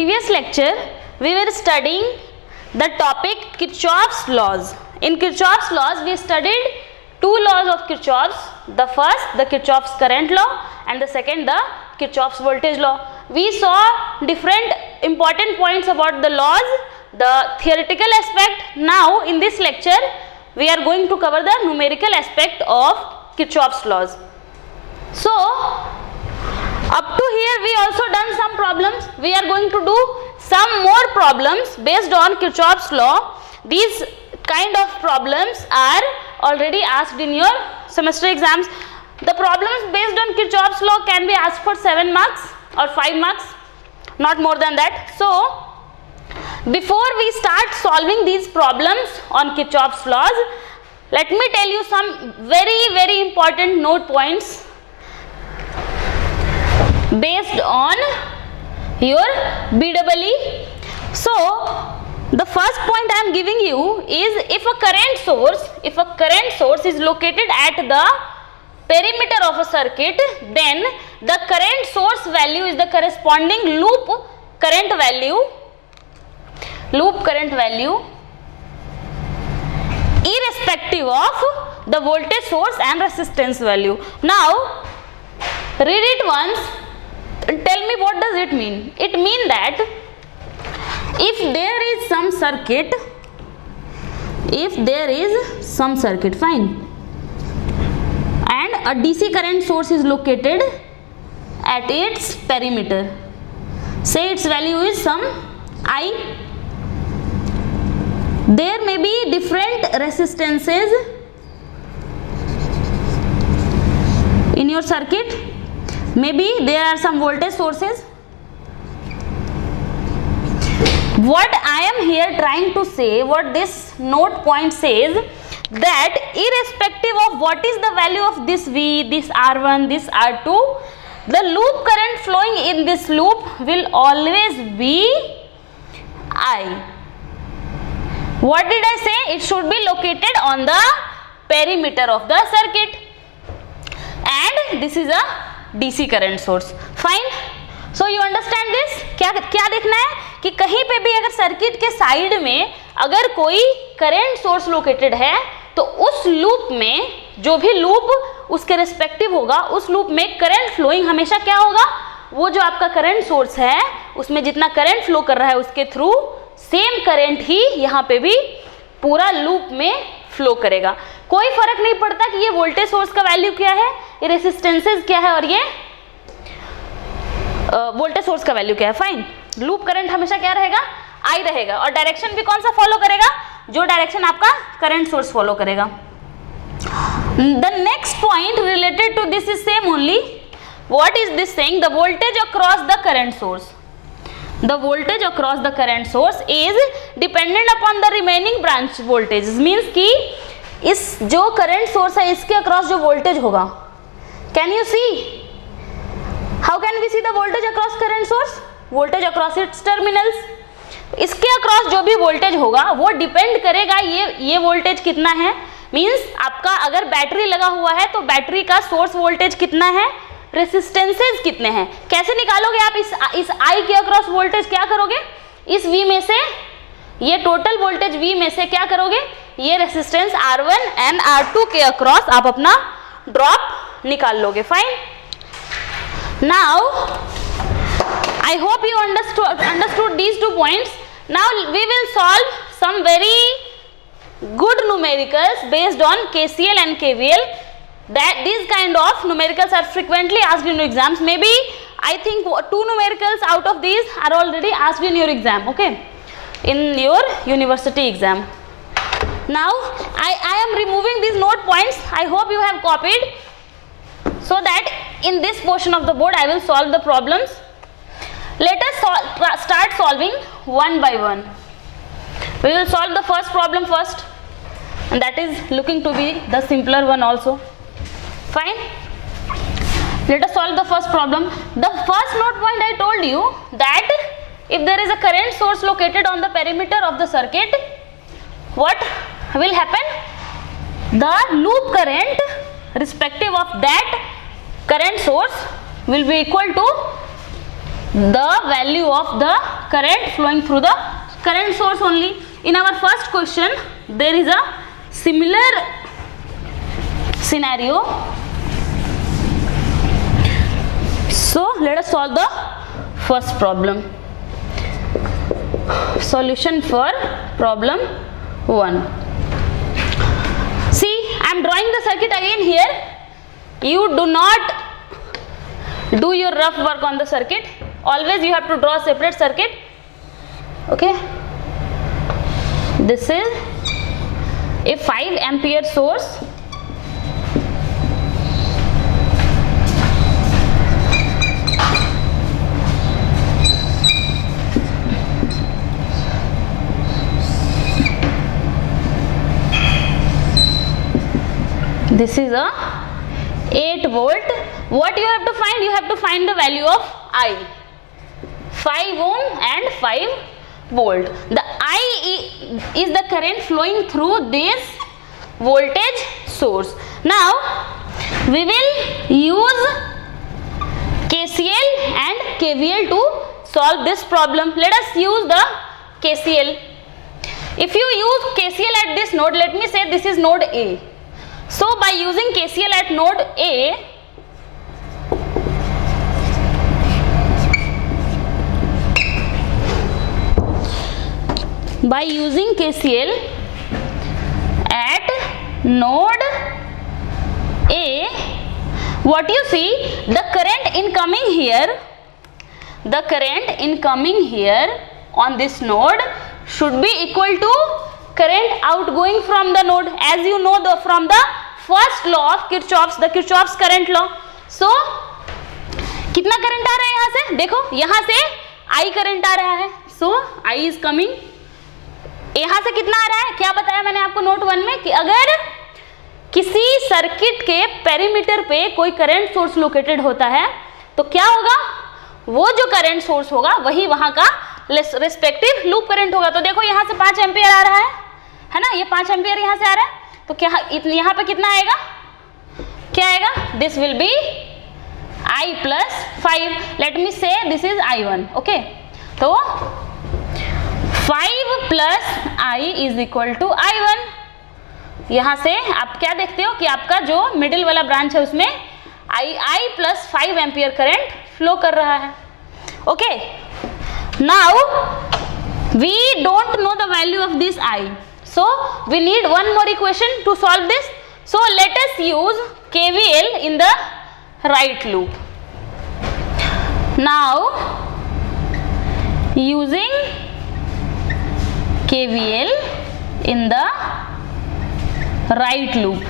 previous lecture we were studying the topic Kirchhoff's laws. In Kirchhoff's laws we studied two laws of Kirchhoff's. The first, the Kirchhoff's current law, and the second, the Kirchhoff's voltage law. We saw different important points about the laws, the theoretical aspect. Now in this lecture we are going to cover the numerical aspect of Kirchhoff's laws. So up to here we also done some problems. We are going to do some more problems based on Kirchhoff's law. These kind of problems are already asked in your semester exams. The problems based on Kirchhoff's law can be asked for 7 marks or 5 marks, not more than that. So before we start solving these problems on Kirchhoff's laws, let me tell you some very important note points based on your BEE. So the first point I am giving you is, if a current source is located at the perimeter of a circuit, then the current source value is the corresponding loop current value irrespective of the voltage source and resistance value. Now read it once. Tell me, what does it mean? It means that if there is some circuit, fine, and a DC current source is located at its perimeter, say its value is some I, there may be different resistances in your circuit. Maybe there are some voltage sources. What I am here trying to say, what this note point says, that irrespective of what is the value of this V, this R1, this R2, the loop current flowing in this loop will always be I. What did I say? It should be located on the perimeter of the circuit, and this is a DC current source. Fine. So you understand this? क्या देखना है कि कहीं पे भी अगर circuit के side में अगर कोई करंट सोर्स लोकेटेड है, तो उस लूप में जो भी लूप उसके रेस्पेक्टिव होगा, उस लूप में करंट फ्लोइंग हमेशा क्या होगा, वो जो आपका करंट सोर्स है उसमें जितना करंट फ्लो कर रहा है उसके थ्रू सेम करंट ही यहाँ पे भी पूरा लूप में फ्लो करेगा. कोई फर्क नहीं पड़ता कि ये वोल्टेज सोर्स का वैल्यू क्या है, ये रेसिस्टेंसेस क्या है और ये वोल्टेज सोर्स का वैल्यू क्या है. फाइन. लूप करंट हमेशा क्या रहेगा, आई रहेगा, और डायरेक्शन भी कौन सा फॉलो करेगा, जो डायरेक्शन आपका करंट सोर्स फॉलो करेगा. The next point related to this is same only. What is this saying? The voltage across the current source. The voltage across the current source is dependent upon the remaining branch voltages. Means कि इस जो current source है इसके across जो voltage होगा, can you see? How can we see the voltage across current source? Voltage across its terminals. इसके across जो भी voltage होगा वो depend करेगा ये voltage कितना है. Means आपका अगर बैटरी लगा हुआ है तो बैटरी का source voltage कितना है, रेसिस्टेंसेस कितने हैं. कैसे निकालोगे आप इस I के अक्रॉस वोल्टेज? क्या करोगे, इस V में से, ये टोटल वोल्टेज V में से क्या करोगे, ये रेसिस्टेंस R1 एंड R2 के अक्रॉस आप अपना ड्रॉप निकाल लोगे. Fine. Now I hope you understood these 2 points. Now we will solve some very good numericals based on KCL and KVL. That these kind of numericals are frequently asked in your exams. Maybe I think 2 numericals out of these are already asked in your exam, okay, in your university exam. Now I am removing these note points. I hope you have copied, so that in this portion of the board I will solve the problems. Let us start solving one by one. We will solve the first problem first, and that is looking to be the simpler one also. Fine. Let us solve the first problem. The first note point I told you that if there is a current source located on the perimeter of the circuit, what will happen? The loop current respective of that current source will be equal to the value of the current flowing through the current source only. In our first question there is a similar scenario. So let us solve the first problem. Solution for problem 1. See, I am drawing the circuit again here. You do not do your rough work on the circuit. Always you have to draw a separate circuit. Okay. This is a 5 ampere source. This is a 8 volt. What you have to find? You have to find the value of I. 5 ohm and 5 volt. The I is the current flowing through this voltage source. Now we will use KCL and KVL to solve this problem. Let us use the KCL. If you use KCL at this node, let me say this is node A. So by using KCL at node A, by using KCL at node A, what you see, the current incoming here on this node should be equal to current outgoing from the node, as you know from the first law of Kirchhoff's current law. So कितना current आ रहा है यहाँ से? देखो यहाँ से I current आ रहा है. So I is coming. यहाँ से कितना आ रहा है? क्या बताया मैंने आपको नोट 1 में कि अगर किसी सर्किट के पेरीमीटर पे कोई करंट सोर्स लोकेटेड होता है तो क्या होगा? वो जो करंट सोर्स होगा वही वहां का रेस्पेक्टिव लूप करंट होगा. तो देखो यहाँ से 5 एम्पियर आ रहा है ना, ये 5 एम्पियर यहाँ से आ रहा है. तो क्या यहाँ पे कितना आएगा? क्या आएगा? This will be I plus 5. Let me say this is I1. Okay, तो 5 plus I is equal to I1. यहाँ से आप क्या देखते हो कि आपका जो मिडिल वाला ब्रांच है उसमें I plus 5 ampere current flow कर रहा है. Okay, now we don't know the value of this I. So we need one more equation to solve this. So let us use KVL in the right loop. Now using KVL in the right loop.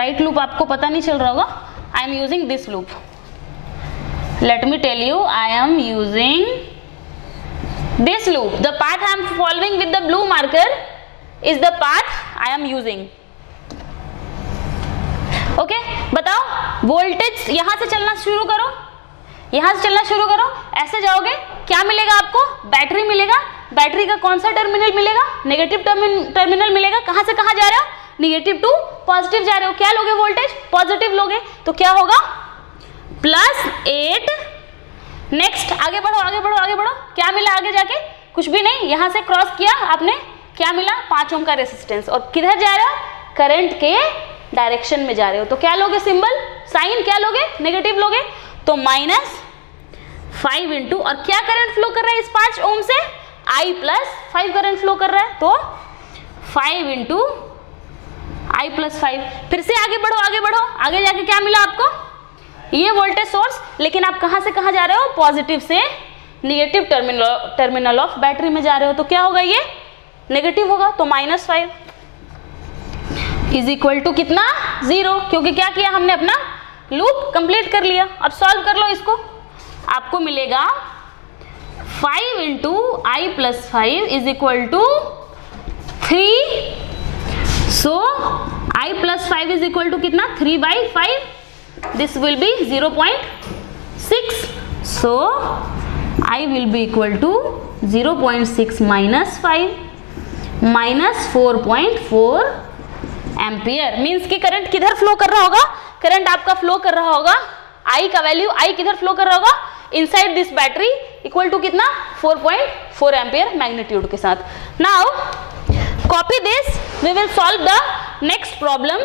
Right loop आपको पता नहीं चल रहा होगा. I am using this loop. Let me tell you, I am using this loop. The path I am following with the blue marker is the path I am using. Okay, बताओ voltage यहाँ से चलना शुरू करो, यहाँ से चलना शुरू करो, ऐसे जाओगे, क्या मिलेगा आपको? बैटरी मिलेगा. बैटरी का कौन सा टर्मिनल मिलेगा? नेगेटिव टर्मिनल मिलेगा. कहाँ से कहाँ जा रहे हो? नेगेटिव टू पॉजिटिव जा रहे हो. क्या लोगे? वोल्टेज पॉजिटिव लोगे. तो क्या होगा? +8. नेक्स्ट आगे बढ़ो, आगे बढ़ो, आगे बढ़ो. क्या मिला आगे जाके? कुछ भी नहीं. यहाँ से क्रॉस किया आपने, क्या मिला? 5 ओम का रेसिस्टेंस. और किधर जा रहे हो? करंट के डायरेक्शन में जा रहे हो. तो क्या लोगे? सिंबल, साइन क्या लोगे? नेगेटिव लोगे. तो -5 इंटू, और क्या करंट फ्लो कर रहा है इस 5 ओम से? I प्लस 5 करंट फ्लो कर रहा है. तो 5 इंटू I प्लस 5. फिर से आगे बढ़ो, आगे बढ़ो. आगे जाके क्या मिला आपको? ये वोल्टेज सोर्स. लेकिन आप कहां से कहां जा रहे हो? पॉजिटिव से नेगेटिव टर्मिनल ऑफ बैटरी में जा रहे हो. तो क्या होगा? ये नेगेटिव होगा. तो -5 इज इक्वल टू कितना? 0. क्योंकि क्या किया हमने? अपना लूप कंप्लीट कर लिया. अब सॉल्व कर लो इसको. आपको मिलेगा 5 into I plus 5 is equal to 3. So I plus 5 is equal to कितना? 3/5. This will be 0.6. So I will be equal to 0.6 minus 5 minus 4.4 ampere. Means कि करंट किधर फ्लो कर रहा होगा? करंट आपका फ्लो कर रहा होगा, I का वैल्यू I किधर फ्लो कर रहा होगा? Inside this battery equal to कितना 4.4 एम्पियर मैग्नीट्यूड के साथ. Now copy this, we will solve the next problem.